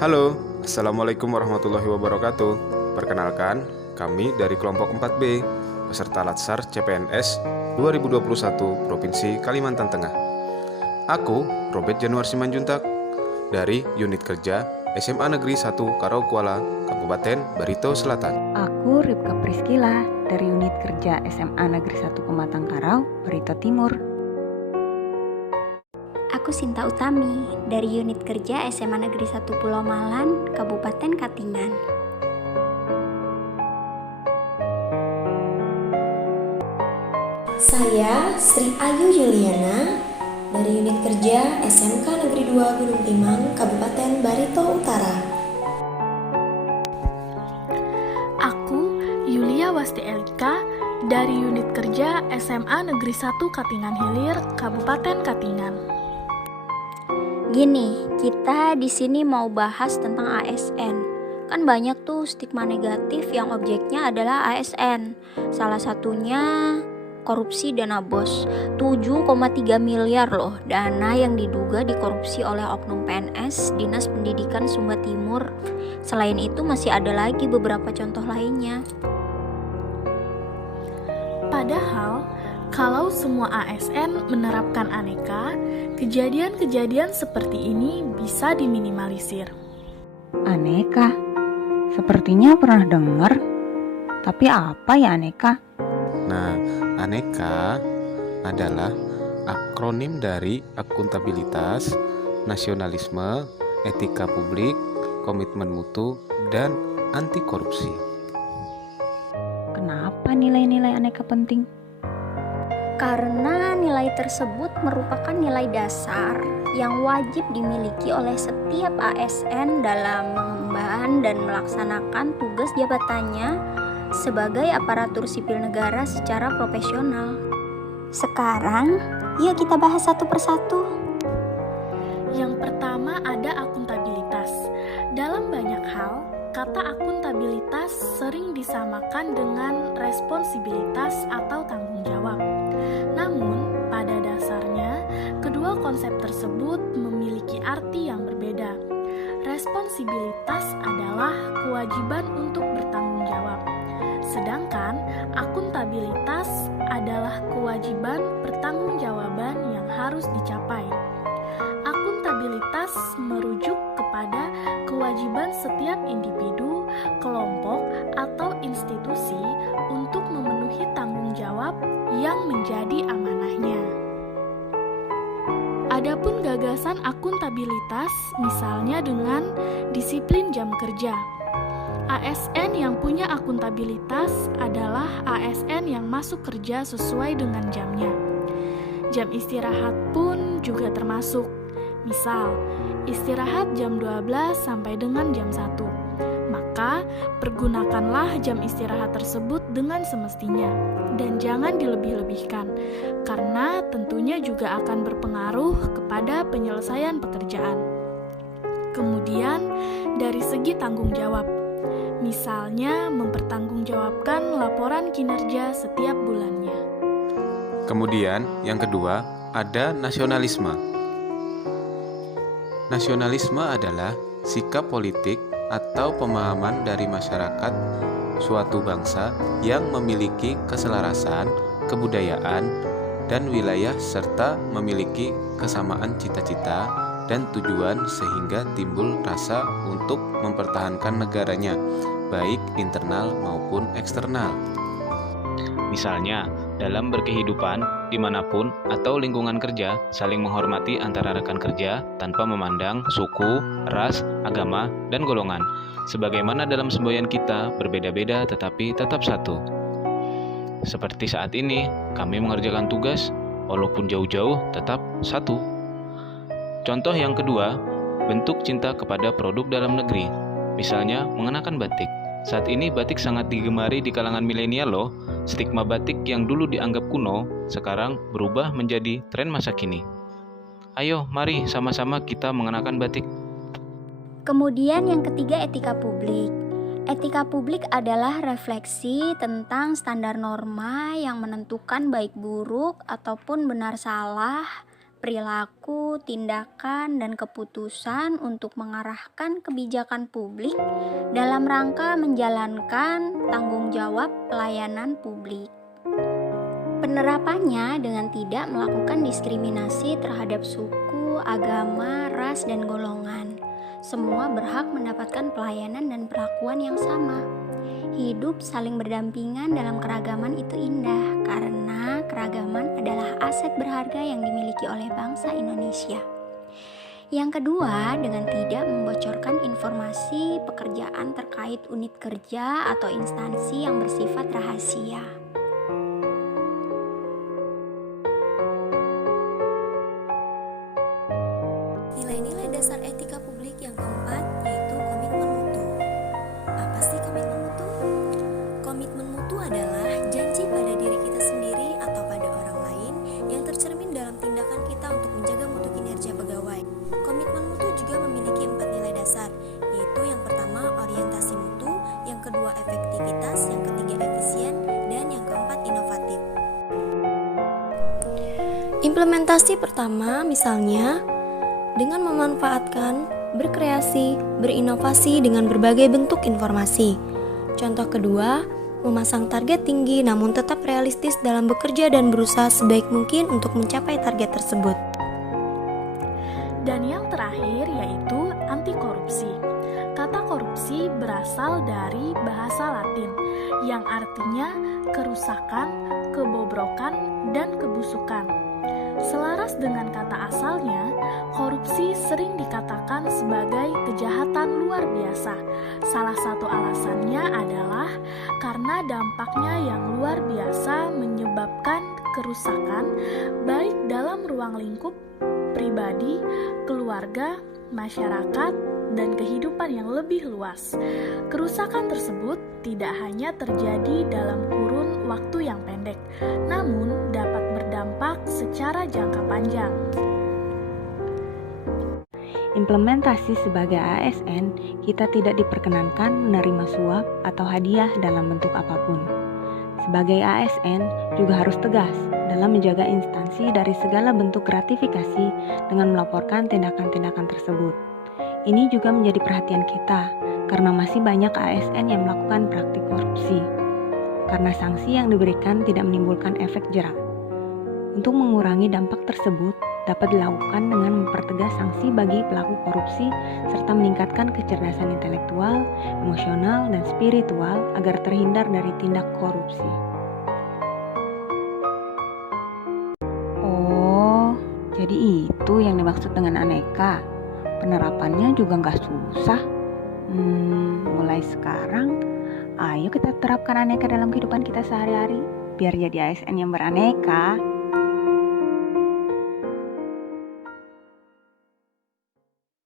Halo, Assalamualaikum warahmatullahi wabarakatuh. Perkenalkan, kami dari kelompok 4B, peserta Latsar CPNS 2021 Provinsi Kalimantan Tengah. Aku, Robert Januar Simanjuntak, dari Unit Kerja SMA Negeri 1 Karaukuala, Kabupaten Barito Selatan. Aku Ripka Priskila dari Unit Kerja SMA Negeri 1 Pematang Karau, Barito Timur. Aku Sinta Utami dari Unit Kerja SMA Negeri 1 Pulau Malan, Kabupaten Katingan. Saya Sri Ayu Juliana dari Unit Kerja SMK Negeri 2 Gunung Timang, Kabupaten Barito Utara. Aku Yulia Wasti Elika dari Unit Kerja SMA Negeri 1 Katingan Hilir, Kabupaten Katingan. Gini, kita di sini mau bahas tentang ASN. Kan banyak tuh stigma negatif yang objeknya adalah ASN. Salah satunya korupsi dana BOS. 7,3 miliar loh dana yang diduga dikorupsi oleh oknum PNS Dinas Pendidikan Sumba Timur. Selain itu masih ada lagi beberapa contoh lainnya. Padahal, kalau semua ASN menerapkan aneka, kejadian-kejadian seperti ini bisa diminimalisir. Aneka? Sepertinya pernah dengar. Tapi apa ya aneka? Nah, aneka adalah akronim dari akuntabilitas, nasionalisme, etika publik, komitmen mutu, dan anti korupsi. Kenapa nilai-nilai aneka penting? Karena nilai tersebut merupakan nilai dasar yang wajib dimiliki oleh setiap ASN dalam mengemban dan melaksanakan tugas jabatannya sebagai aparatur sipil negara secara profesional. Sekarang, yuk kita bahas satu persatu. Yang pertama ada akuntabilitas. Dalam banyak hal, kata akuntabilitas sering disamakan dengan responsibilitas atau tanggung jawab. Namun, pada dasarnya, kedua konsep tersebut memiliki arti yang berbeda. Responsibilitas adalah kewajiban untuk bertanggung jawab, sedangkan akuntabilitas adalah kewajiban pertanggungjawaban yang harus dicapai. Akuntabilitas merujuk kepada kewajiban setiap individu, kelompok, atau institusi untuk memenuhi tanggung jawab yang menjadi amanahnya. Adapun gagasan akuntabilitas, misalnya dengan disiplin jam kerja. ASN yang punya akuntabilitas adalah ASN yang masuk kerja sesuai dengan jamnya. Jam istirahat pun juga termasuk. Misal, istirahat jam 12 sampai dengan jam 1. Maka, pergunakanlah jam istirahat tersebut dengan semestinya dan jangan dilebih-lebihkan, karena tentunya juga akan berpengaruh kepada penyelesaian pekerjaan. Kemudian, dari segi tanggung jawab, misalnya mempertanggungjawabkan laporan kinerja setiap bulannya. Kemudian, yang kedua, ada nasionalisme. Nasionalisme adalah sikap politik atau pemahaman dari masyarakat suatu bangsa yang memiliki keselarasan, kebudayaan, dan wilayah serta memiliki kesamaan cita-cita dan tujuan sehingga timbul rasa untuk mempertahankan negaranya, baik internal maupun eksternal. Misalnya, dalam berkehidupan, dimanapun atau lingkungan kerja, saling menghormati antara rekan kerja tanpa memandang suku, ras, agama, dan golongan. Sebagaimana dalam semboyan kita berbeda-beda tetapi tetap satu. Seperti saat ini, kami mengerjakan tugas, walaupun jauh-jauh tetap satu. Contoh yang kedua, bentuk cinta kepada produk dalam negeri. Misalnya, mengenakan batik. Saat ini batik sangat digemari di kalangan milenial loh. Stigma batik yang dulu dianggap kuno, sekarang berubah menjadi tren masa kini. Ayo, mari sama-sama kita mengenakan batik. Kemudian yang ketiga, etika publik. Etika publik adalah refleksi tentang standar norma yang menentukan baik buruk ataupun benar salah perilaku, tindakan, dan keputusan untuk mengarahkan kebijakan publik dalam rangka menjalankan tanggung jawab pelayanan publik. Penerapannya dengan tidak melakukan diskriminasi terhadap suku, agama, ras, dan golongan. Semua berhak mendapatkan pelayanan dan perlakuan yang sama. Hidup saling berdampingan dalam keragaman itu indah, karena keragaman adalah aset berharga yang dimiliki oleh bangsa Indonesia. Yang kedua, dengan tidak membocorkan informasi pekerjaan terkait unit kerja atau instansi yang bersifat rahasia. Nilai-nilai dasar etika publik yang keempat yaitu komitmen mutu. Apa sih komitmen mutu? Komitmen mutu adalah janji pada diri kita sendiri atau pada orang lain yang tercermin dalam tindakan kita untuk menjaga mutu kinerja pegawai. Komitmen mutu juga memiliki 4 nilai dasar, yaitu yang pertama orientasi mutu, yang kedua efektivitas, yang ketiga efisien, dan yang keempat inovatif. Implementasi pertama misalnya dengan memanfaatkan, berkreasi, berinovasi dengan berbagai bentuk informasi. Contoh kedua, memasang target tinggi namun tetap realistis dalam bekerja dan berusaha sebaik mungkin untuk mencapai target tersebut. Dan yang terakhir yaitu anti korupsi. Kata korupsi berasal dari bahasa Latin yang artinya kerusakan, kebobrokan, dan kebusukan. Selaras dengan kata asalnya, korupsi sering dikatakan sebagai kejahatan luar biasa. Salah satu alasannya adalah karena dampaknya yang luar biasa menyebabkan kerusakan baik dalam ruang lingkup pribadi, keluarga, masyarakat, dan kehidupan yang lebih luas. Kerusakan tersebut tidak hanya terjadi dalam kurun waktu yang pendek, namun dapat berdampak secara jangka panjang. Implementasi sebagai ASN, kita tidak diperkenankan menerima suap atau hadiah dalam bentuk apapun. Sebagai ASN juga harus tegas dalam menjaga instansi dari segala bentuk gratifikasi dengan melaporkan tindakan-tindakan tersebut. Ini juga menjadi perhatian kita karena masih banyak ASN yang melakukan praktik korupsi. Karena sanksi yang diberikan tidak menimbulkan efek jera. Untuk mengurangi dampak tersebut dapat dilakukan dengan mempertegas sanksi bagi pelaku korupsi serta meningkatkan kecerdasan intelektual, emosional, dan spiritual agar terhindar dari tindak korupsi. Oh, jadi itu yang dimaksud dengan aneka. Penerapannya juga nggak susah. Mulai sekarang, ayo kita terapkan aneka dalam kehidupan kita sehari-hari, biar jadi ASN yang beraneka.